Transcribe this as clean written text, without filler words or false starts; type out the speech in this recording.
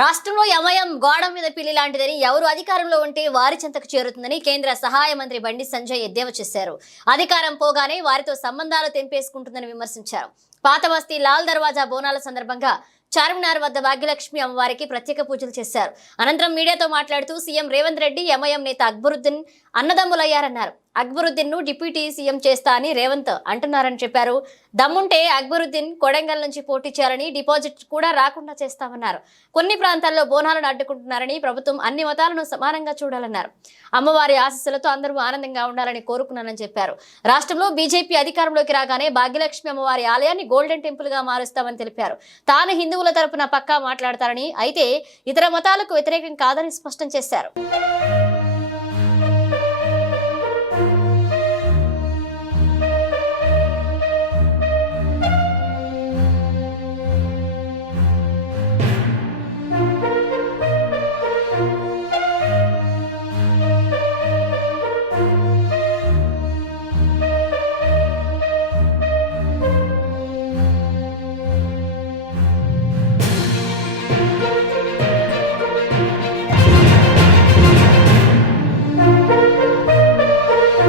రాష్ట్రంలో ఎంఐఎం గోడ మీద పిల్లి లాంటిదని ఎవరు అధికారంలో ఉంటే వారి చెంతకు చేరుతుందని కేంద్ర సహాయ మంత్రి బండి సంజయ్ ఎద్దేవా చేశారు. అధికారం పోగానే వారితో సంబంధాలు తెంపేసుకుంటుందని విమర్శించారు. పాత బస్తీ లాల్ దర్వాజా బోనాల సందర్భంగా చార్మినార్ వద్ద భాగ్యలక్ష్మి అమ్మవారికి ప్రత్యేక పూజలు చేశారు. అనంతరం మీడియాతో మాట్లాడుతూ సీఎం రేవంత్ రెడ్డి ఎంఐఎం నేత అక్బరుద్దీన్ అన్నదమ్ములయ్యారన్నారు. అక్బరుద్దీన్ ను డిప్యూటీ సీఎం చేస్తా అని రేవంత్ అంటున్నారని చెప్పారు. దమ్ముంటే అక్బరుద్దీన్ కొడంగల్ నుంచి పోటీ చేయాలని, డిపాజిట్ కూడా రాకుండా చేస్తామన్నారు. కొన్ని ప్రాంతాల్లో బోనాలను అడ్డుకుంటున్నారని, ప్రభుత్వం అన్ని మతాలను సమానంగా చూడాలన్నారు. అమ్మవారి ఆశీస్సులతో అందరూ ఆనందంగా ఉండాలని కోరుకున్నానని చెప్పారు. రాష్ట్రంలో బీజేపీ అధికారంలోకి రాగానే భాగ్యలక్ష్మి అమ్మవారి ఆలయాన్ని గోల్డెన్ టెంపుల్ గా మారుస్తామని తెలిపారు. తాను హిందువుల తరపున పక్కా మాట్లాడతారని, అయితే ఇతర మతాలకు వ్యతిరేకం కాదని స్పష్టం చేశారు.